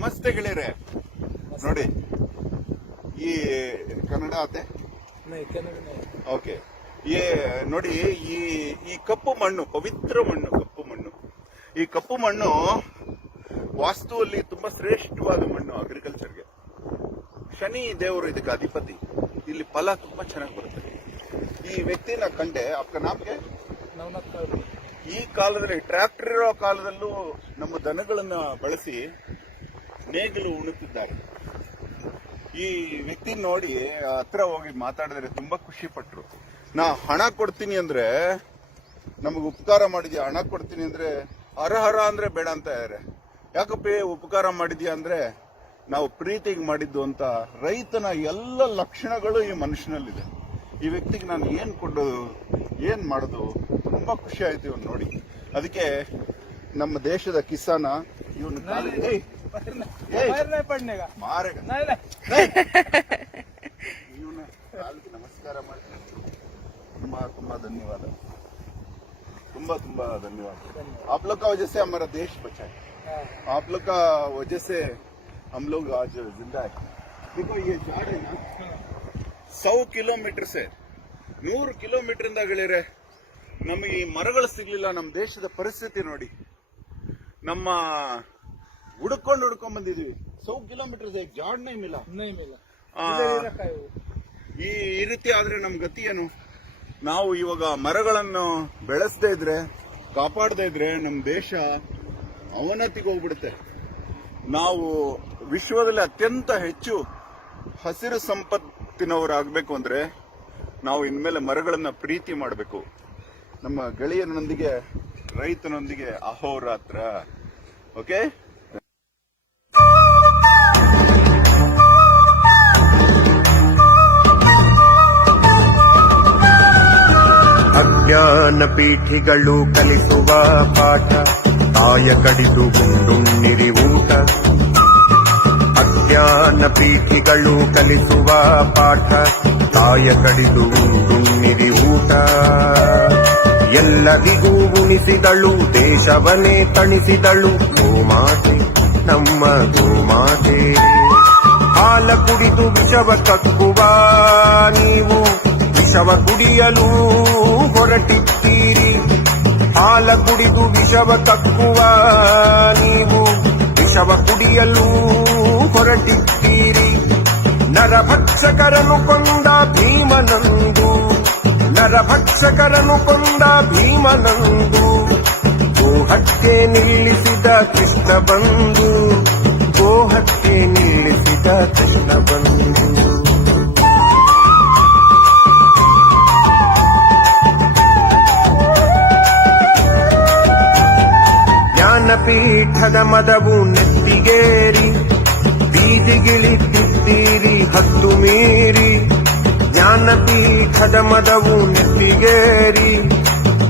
ನಮಸ್ತೆಗಳಿರೆ ನೋಡಿ ಈ ಕನ್ನಡ ಅತ್ತೆ? ಓಕೆ. ಈ ನೋಡಿ ಈ ಈ ಕಪ್ಪು ಮಣ್ಣು ಪವಿತ್ರ ಮಣ್ಣು ಕಪ್ಪು ಮಣ್ಣು. ಈ ಕಪ್ಪು ಮಣ್ಣು ವಾಸ್ತುವಲ್ಲಿ ತುಂಬಾ ಶ್ರೇಷ್ಠವಾದ ಮಣ್ಣು ಅಗ್ರಿಕಲ್ಚರ್ಗೆ ಶನಿ ದೇವರು ಇದಕ್ಕೆ ಅಧಿಪತಿ. ಇಲ್ಲಿ ಫಲ ತುಂಬಾ ಚೆನ್ನಾಗಿ ಬರುತ್ತೆ. ಈ ವ್ಯಕ್ತಿನ ಕಂಡೆ ಅಪ್ಪ ನಮ್ಗೆ ಈ ಕಾಲದಲ್ಲಿ ಟ್ರ್ಯಾಕ್ಟರ್ ಇರೋ ಕಾಲದಲ್ಲೂ ನಮ್ಮ ದನಗಳನ್ನ ಬಳಸಿ ನೇಗಿಲು ಉಣುತ್ತಿದ್ದಾರೆ ಈ ವ್ಯಕ್ತಿ ನೋಡಿ, ಹತ್ರ ಹೋಗಿ ಮಾತಾಡಿದ್ರೆ ತುಂಬಾ ಖುಷಿ ಪಟ್ರು. ನಾ ಹಣ ಕೊಡ್ತೀನಿ ಅಂದ್ರೆ, ನಮಗೆ ಉಪಕಾರ ಮಾಡಿದ್ಯಾ? ಹಣ ಕೊಡ್ತೀನಿ ಅಂದ್ರೆ, ಅರ್ಹರ ಹರ ಅಂದ್ರೆ ಬೇಡ ಅಂತ ಇದಾರೆ ಯಾಕಪ್ಪ, ಉಪಕಾರ ಮಾಡಿದ್ಯಾ ಅಂದ್ರೆ, ನಾವು ಪ್ರೀತಿಗೆ ಮಾಡಿದ್ದು ಅಂತ ರೈತನ ಎಲ್ಲ ಲಕ್ಷಣಗಳು ಈ ಮನುಷ್ಯನಲ್ಲಿದೆ. ಈ ವ್ಯಕ್ತಿಗೆ ನಾನು ಏನ್ ಕೊಡೋದು, ಏನ್ ಮಾಡೋದು, ತುಂಬಾ ಖುಷಿ ಆಯ್ತು ಇವನ್ ನೋಡಿ. ಅದಕ್ಕೆ ನಮ್ಮ ದೇಶದ ಕಿಸಾನ, ಇವನು ಏಯ್, ಏಯ್, पैर नहीं पड़ने का ಮಾರೆ नहीं नहीं ಇವನ ಕಾಲಿಗೆ ನಮಸ್ಕಾರ ಮಾಡ್ತೀನಿ ತುಂಬಾ ತುಂಬಾ ಧನ್ಯವಾದ ತುಂಬಾ ತುಂಬಾ ಧನ್ಯವಾದ आप लोग का वजह से हमारा देश बचा है हाँ, आप लोग का वजह से हम लोग आज जिंदा है देखो ये झाड़ है ना सौ किलोमीटर से ನೂರು ಕಿಲೋಮೀಟರ್ ಇಂದ ಗೆಳೆಯರೆ ನಮಗೆ ಈ ಮರಗಳು ಸಿಗ್ಲಿಲ್ಲ ನಮ್ಮ ದೇಶದ ಪರಿಸ್ಥಿತಿ ನೋಡಿ ನಮ್ಮ ಹುಡುಕೊಂಡು ಹುಡ್ಕೊಂಡ್ ಬಂದಿದ್ವಿ. ಸೌ ಕಿಲೋಮೀಟರ್ ಜಾಡ್ ನೈಮ್ ಇಲ್ಲ ನೈ ಈ ರೀತಿ ಆದ್ರೆ ನಮ್ ಗತಿ ಏನು? ನಾವು ಇವಾಗ ಮರಗಳನ್ನು ಬೆಳೆಸದೇ ಇದ್ರೆ ಕಾಪಾಡದೇ ಇದ್ರೆ ನಮ್ಮ ದೇಶ ಅವನತಿಗೆ ಹೋಗ್ಬಿಡುತ್ತೆ. ನಾವು ವಿಶ್ವದಲ್ಲಿ ಅತ್ಯಂತ ಹೆಚ್ಚು ಹಸಿರು ಸಂಪತ್ತಿನವರಾಗಬೇಕು ಅಂದ್ರೆ ನಾವು ಇನ್ಮೇಲೆ ಮರಗಳನ್ನು ಪ್ರೀತಿ ಮಾಡಬೇಕು. ನಮ್ಮ ಗೆಳೆಯರನೊಂದಿಗೆ ರೈತನೊಂದಿಗೆ ಅಹೋರಾತ್ರ. ಓಕೆ ಅಜ್ಞಾನ ಪೀಠಿಗಳು ಕಲಿಸುವ ಪಾಠ. ತಾಯ ಕಡಿದು ಗುಂಡುಣ್ಣಿರಿ ಊಟ. ಅಜ್ಞಾನ ಪೀಠಿಗಳು ಕಲಿಸುವ ಪಾಠ. ತಾಯ ಕಡಿದು ಗುಂಡುಣ್ಣಿರಿ ಊಟ. ಎಲ್ಲರಿಗೂ ಉಣಿಸಿದಳು ದೇಶವನೇ ತಣಿಸಿದಳು. ಗೋಮಾತೆ, ನಮ್ಮ ಗೋಮಾತೆ. ಹಾಲ ಕುಡಿದು ವಿಷವ ಕಕ್ಕುವ ನೀವು. ವಿಷವ ಕುಡಿಯಲು ಹೊರಟಿದ್ದೀರಿ ಹಾಲ ಕುಡಿದು ವಿಷವ ಕಕ್ಕುವ ನೀವು ವಿಷವ ಕುಡಿಯಲು ಹೊರಟಿದ್ದೀರಿ ನರಭಕ್ಷಕರನು ಕೊಂದ ಭೀಮನಂದು ನರಭಕ್ಷಕರನು ಕೊಂದ ಭೀಮನಂದು ಗೋಹತ್ಯೆ ನಿಲ್ಲಿಸಿದ ಕೃಷ್ಣ ಬಂದು ಗೋಹತ್ಯೆ ನಿಲ್ಲಿಸಿದ ಕೃಷ್ಣ ಬಂದು ಜ್ಞಾನಪೀಠದ ಮದವು ನೆತ್ತಿಗೇರಿ ಬೀದಿಗಿಳಿದಿದ್ದೀರಿ ಹತ್ತು ಮೀರಿ. ಜ್ಞಾನಪೀಠದ ಮದವು ನೆತ್ತಿಗೇರಿ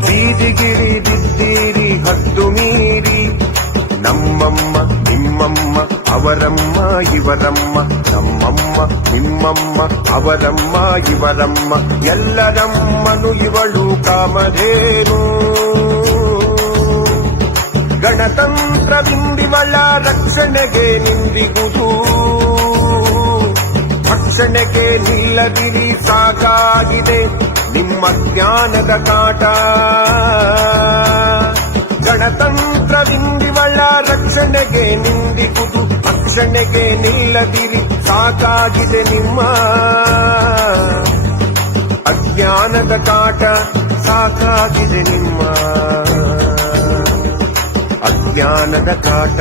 ಬೀದಿಗಿಳಿದಿದ್ದೀರಿ ಹತ್ತು ಮೀರಿ. ನಮ್ಮಮ್ಮ, ನಿಮ್ಮಮ್ಮ, ಅವರಮ್ಮ, ಇವರಮ್ಮ, ನಮ್ಮಮ್ಮ, ನಿಮ್ಮಮ್ಮ, ಅವರಮ್ಮ, ಇವರಮ್ಮ, ಎಲ್ಲರಮ್ಮನು ಇವಳು ಕಾಮಧೇನು. ಗಣತಂತ್ರದಿಂದಿವಳ ರಕ್ಷಣೆಗೆ ನಿಂದಿಗುದು. ರಕ್ಷಣೆಗೆ ನಿಲ್ಲದಿರಿ ಸಾಕಾಗಿದೆ ನಿಮ್ಮ ಜ್ಞಾನದ ಕಾಟ. ಗಣತಂತ್ರ ಗಣತಂತ್ರದಿಂದಿವಳ ರಕ್ಷಣೆಗೆ ನಿಂದಿಗುದು. ರಕ್ಷಣೆಗೆ ನಿಲ್ಲದಿರಿ ಸಾಕಾಗಿದೆ ನಿಮ್ಮ ಅಜ್ಞಾನದ ಕಾಟ. ಸಾಕಾಗಿದೆ ನಿಮ್ಮ ಅಜ್ಞಾನದ ಕಾಟ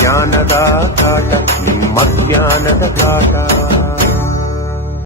ಜ್ಞಾನದ ಕಾಟ ನಿಮ್ಮ ಜ್ಞಾನದ ಕಾಟ.